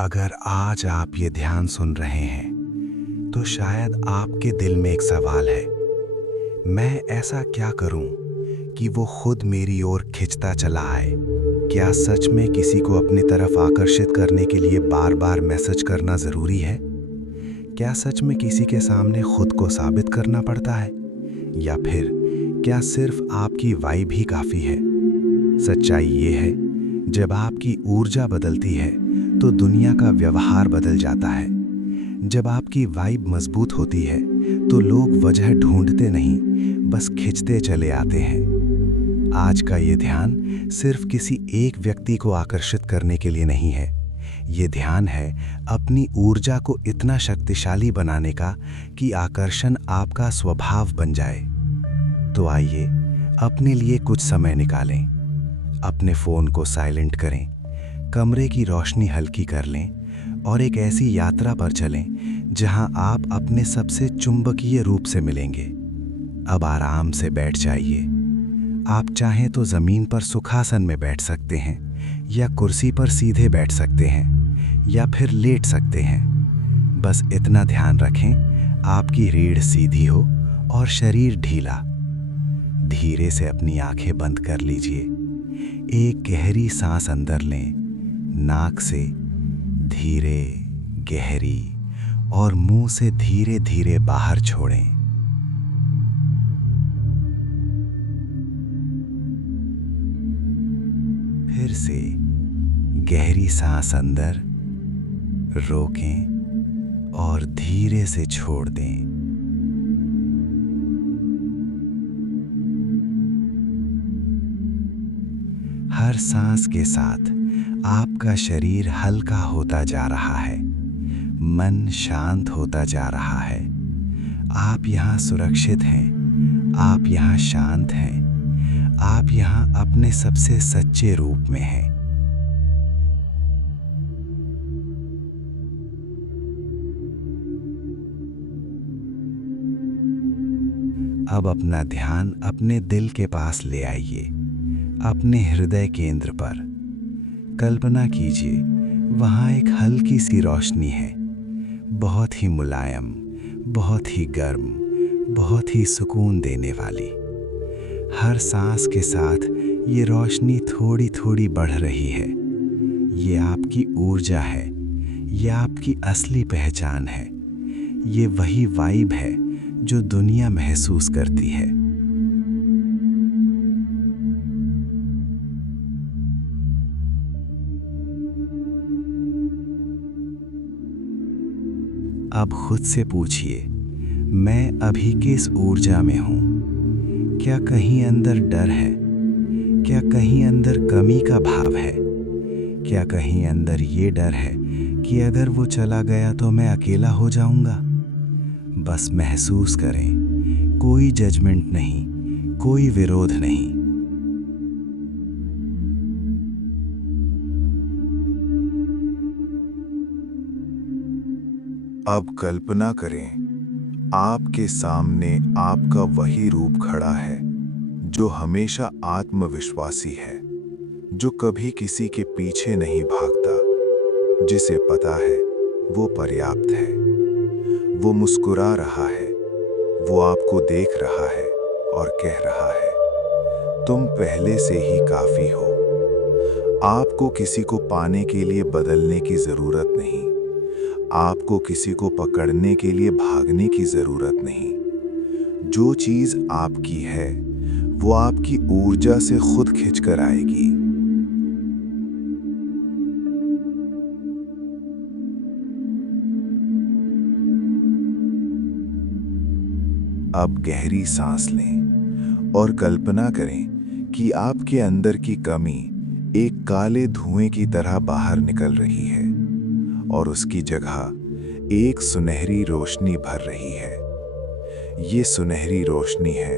अगर आज आप ये ध्यान सुन रहे हैं तो शायद आपके दिल में एक सवाल है। मैं ऐसा क्या करूं कि वो खुद मेरी ओर खिंचता चला आए? क्या सच में किसी को अपनी तरफ आकर्षित करने के लिए बार बार मैसेज करना ज़रूरी है? क्या सच में किसी के सामने खुद को साबित करना पड़ता है? या फिर क्या सिर्फ आपकी वाइब ही काफ़ी है? सच्चाई ये है, जब आपकी ऊर्जा बदलती है तो दुनिया का व्यवहार बदल जाता है। जब आपकी वाइब मजबूत होती है तो लोग वजह ढूंढते नहीं, बस खिंचते चले आते हैं। आज का ये ध्यान सिर्फ किसी एक व्यक्ति को आकर्षित करने के लिए नहीं है। ये ध्यान है अपनी ऊर्जा को इतना शक्तिशाली बनाने का कि आकर्षण आपका स्वभाव बन जाए। तो आइए अपने लिए कुछ समय निकालें। अपने फ़ोन को साइलेंट करें, कमरे की रोशनी हल्की कर लें और एक ऐसी यात्रा पर चलें जहां आप अपने सबसे चुंबकीय रूप से मिलेंगे। अब आराम से बैठ जाइए। आप चाहें तो ज़मीन पर सुखासन में बैठ सकते हैं, या कुर्सी पर सीधे बैठ सकते हैं, या फिर लेट सकते हैं। बस इतना ध्यान रखें, आपकी रीढ़ सीधी हो और शरीर ढीला। धीरे से अपनी आंखें बंद कर लीजिए। एक गहरी सांस अंदर लें, नाक से धीरे, गहरी, और मुंह से धीरे धीरे बाहर छोड़ें। फिर से गहरी सांस अंदर, रोकें और धीरे से छोड़ दें। हर सांस के साथ आपका शरीर हल्का होता जा रहा है, मन शांत होता जा रहा है। आप यहाँ सुरक्षित हैं, आप यहाँ शांत हैं, आप यहाँ अपने सबसे सच्चे रूप में हैं। अब अपना ध्यान अपने दिल के पास ले आइए, अपने हृदय केंद्र पर। कल्पना कीजिए, वहाँ एक हल्की सी रोशनी है, बहुत ही मुलायम, बहुत ही गर्म, बहुत ही सुकून देने वाली। हर सांस के साथ ये रोशनी थोड़ी थोड़ी बढ़ रही है। ये आपकी ऊर्जा है, ये आपकी असली पहचान है। ये वही वाइब है जो दुनिया महसूस करती है। अब खुद से पूछिए, मैं अभी किस ऊर्जा में हूँ? क्या कहीं अंदर डर है? क्या कहीं अंदर कमी का भाव है? क्या कहीं अंदर ये डर है कि अगर वो चला गया तो मैं अकेला हो जाऊंगा? बस महसूस करें, कोई जजमेंट नहीं, कोई विरोध नहीं। अब कल्पना करें, आपके सामने आपका वही रूप खड़ा है जो हमेशा आत्मविश्वासी है, जो कभी किसी के पीछे नहीं भागता, जिसे पता है वो पर्याप्त है। वो मुस्कुरा रहा है, वो आपको देख रहा है और कह रहा है, तुम पहले से ही काफी हो। आपको किसी को पाने के लिए बदलने की जरूरत नहीं, आपको किसी को पकड़ने के लिए भागने की जरूरत नहीं। जो चीज आपकी है वो आपकी ऊर्जा से खुद खिंचकर आएगी। अब गहरी सांस लें और कल्पना करें कि आपके अंदर की कमी एक काले धुएं की तरह बाहर निकल रही है और उसकी जगह एक सुनहरी रोशनी भर रही है। ये सुनहरी रोशनी है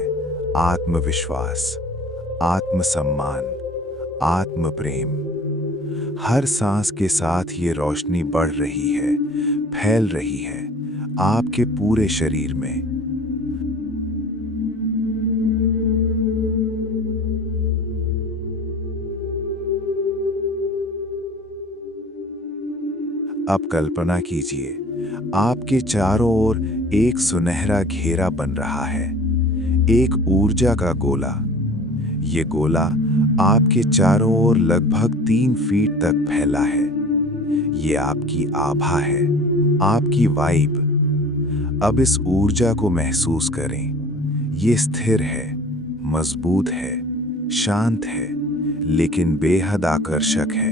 आत्मविश्वास, आत्मसम्मान, आत्म प्रेम। हर सांस के साथ ये रोशनी बढ़ रही है, फैल रही है आपके पूरे शरीर में। अब कल्पना कीजिए, आपके चारों ओर एक सुनहरा घेरा बन रहा है, एक ऊर्जा का गोला। ये गोला आपके चारों ओर लगभग 3 फीट तक फैला है। ये आपकी आभा है, आपकी वाइब। अब इस ऊर्जा को महसूस करें। ये स्थिर है, मजबूत है, शांत है, लेकिन बेहद आकर्षक है।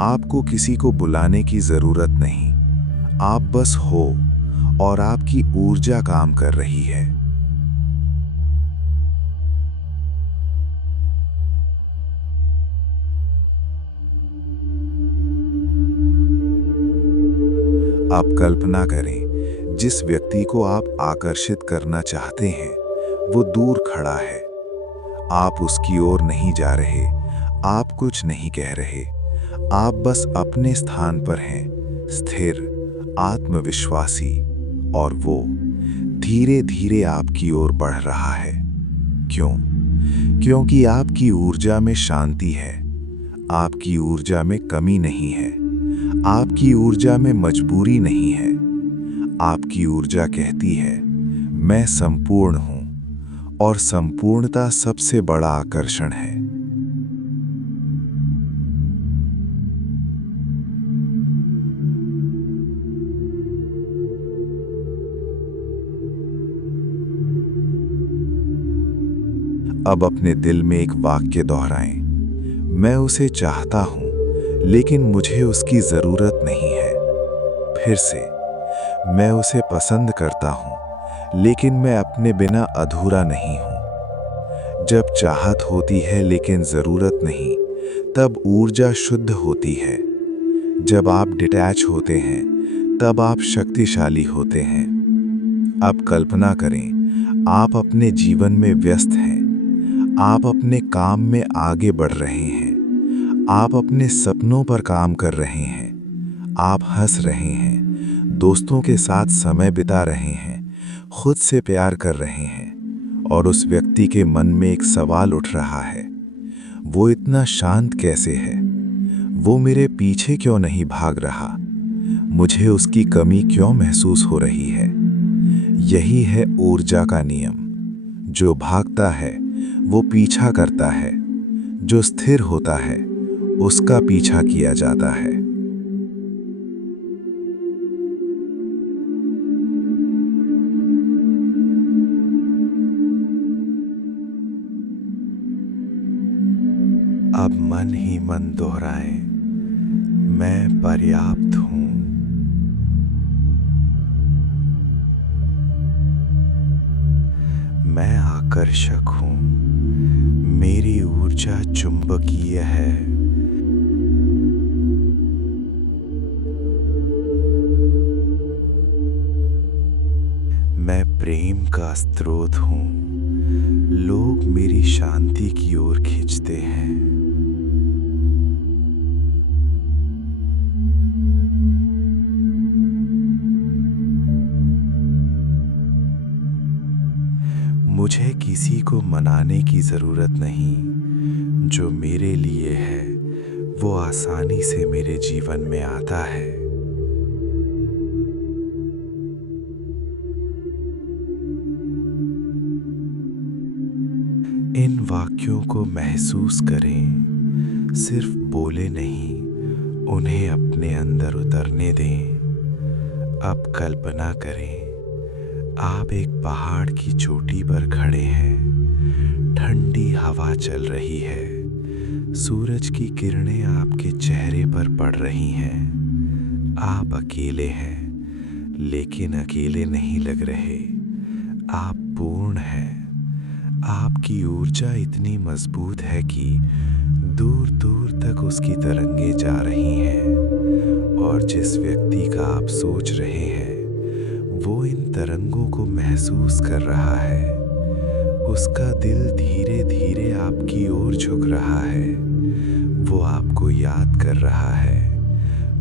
आपको किसी को बुलाने की जरूरत नहीं, आप बस हो और आपकी ऊर्जा काम कर रही है। आप कल्पना करें, जिस व्यक्ति को आप आकर्षित करना चाहते हैं वो दूर खड़ा है। आप उसकी ओर नहीं जा रहे, आप कुछ नहीं कह रहे, आप बस अपने स्थान पर हैं, स्थिर, आत्मविश्वासी। और वो धीरे धीरे आपकी ओर बढ़ रहा है। क्यों? क्योंकि आपकी ऊर्जा में शांति है, आपकी ऊर्जा में कमी नहीं है, आपकी ऊर्जा में मजबूरी नहीं है। आपकी ऊर्जा कहती है, मैं संपूर्ण हूं, और संपूर्णता सबसे बड़ा आकर्षण है। अब अपने दिल में एक वाक्य दोहराएं, मैं उसे चाहता हूं, लेकिन मुझे उसकी जरूरत नहीं है। फिर से, मैं उसे पसंद करता हूं, लेकिन मैं अपने बिना अधूरा नहीं हूं। जब चाहत होती है लेकिन जरूरत नहीं, तब ऊर्जा शुद्ध होती है। जब आप डिटैच होते हैं, तब आप शक्तिशाली होते हैं। अब कल्पना करें, आप अपने जीवन में व्यस्त हैं, आप अपने काम में आगे बढ़ रहे हैं, आप अपने सपनों पर काम कर रहे हैं, आप हंस रहे हैं, दोस्तों के साथ समय बिता रहे हैं, खुद से प्यार कर रहे हैं, और उस व्यक्ति के मन में एक सवाल उठ रहा है, वो इतना शांत कैसे है? वो मेरे पीछे क्यों नहीं भाग रहा? मुझे उसकी कमी क्यों महसूस हो रही है? यही है ऊर्जा का नियम। जो भागता है वो पीछा करता है, जो स्थिर होता है उसका पीछा किया जाता है। अब मन ही मन दोहराए, मैं पर्याप्त हूं। मैं आकर्षक हूं, मेरी ऊर्जा चुंबकीय है। मैं प्रेम का स्रोत हूं, लोग मेरी शांति की ओर खींचते हैं। मुझे किसी को मनाने की जरूरत नहीं, जो मेरे लिए है वो आसानी से मेरे जीवन में आता है। इन वाक्यों को महसूस करें, सिर्फ बोले नहीं, उन्हें अपने अंदर उतरने दें। अब कल्पना करें, आप एक पहाड़ की चोटी पर खड़े हैं, ठंडी हवा चल रही है, सूरज की किरणें आपके चेहरे पर पड़ रही हैं। आप अकेले हैं, लेकिन अकेले नहीं लग रहे, आप पूर्ण हैं। आपकी ऊर्जा इतनी मजबूत है कि दूर दूर तक उसकी तरंगे जा रही हैं, और जिस व्यक्ति का आप सोच रहे हैं वो इन तरंगों को महसूस कर रहा है। उसका दिल धीरे धीरे आपकी ओर झुक रहा है, वो आपको याद कर रहा है,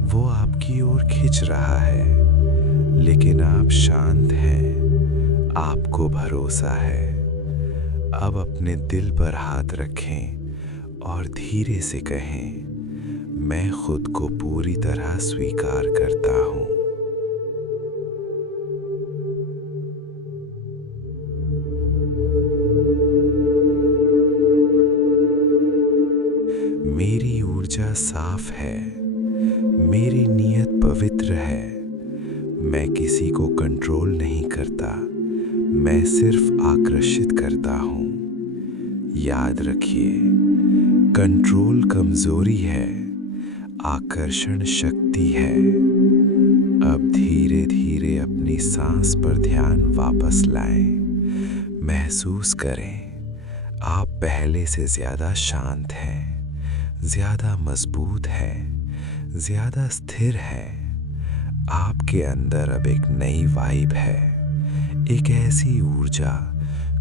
वो आपकी ओर खिंच रहा है, लेकिन आप शांत हैं, आपको भरोसा है। अब अपने दिल पर हाथ रखें और धीरे से कहें, मैं खुद को पूरी तरह स्वीकार करता हूँ। मेरी ऊर्जा साफ है, मेरी नीयत पवित्र है। मैं किसी को कंट्रोल नहीं करता, मैं सिर्फ आकर्षित करता हूँ। याद रखिए, कंट्रोल कमजोरी है, आकर्षण शक्ति है। अब धीरे धीरे अपनी सांस पर ध्यान वापस लाएं। महसूस करें, आप पहले से ज्यादा शांत हैं, ज्यादा मजबूत हैं, ज्यादा स्थिर हैं। आपके अंदर अब एक नई वाइब है, एक ऐसी ऊर्जा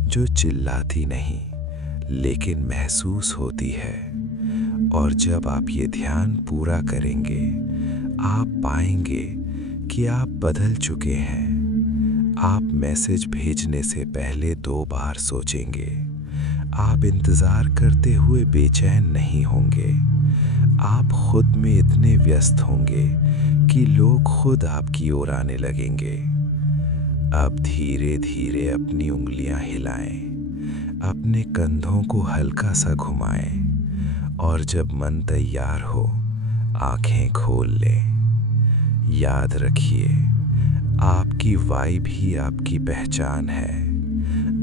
जो चिल्लाती नहीं लेकिन महसूस होती है। और जब आप ये ध्यान पूरा करेंगे, आप पाएंगे कि आप बदल चुके हैं। आप मैसेज भेजने से पहले 2 बार सोचेंगे। आप इंतज़ार करते हुए बेचैन नहीं होंगे। आप खुद में इतने व्यस्त होंगे कि लोग खुद आपकी ओर आने लगेंगे। अब धीरे धीरे अपनी उंगलियां हिलाएं, अपने कंधों को हल्का सा घुमाएं और जब मन तैयार हो, आंखें खोल लें। याद रखिए, आपकी वाइब ही आपकी पहचान है,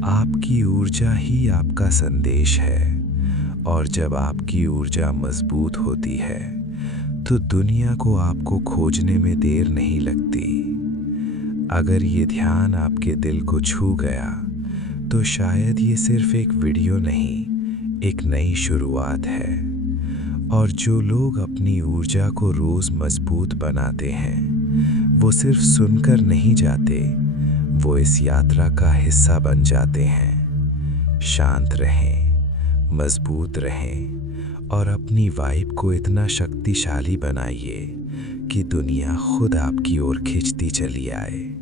आपकी ऊर्जा ही आपका संदेश है। और जब आपकी ऊर्जा मजबूत होती है तो दुनिया को आपको खोजने में देर नहीं लगती। अगर ये ध्यान आपके दिल को छू गया तो शायद ये सिर्फ एक वीडियो नहीं, एक नई शुरुआत है। और जो लोग अपनी ऊर्जा को रोज मजबूत बनाते हैं, वो सिर्फ सुनकर नहीं जाते, वो इस यात्रा का हिस्सा बन जाते हैं। शांत रहें, मजबूत रहें और अपनी वाइब को इतना शक्तिशाली बनाइए कि दुनिया खुद आपकी ओर खिंचती चली आए।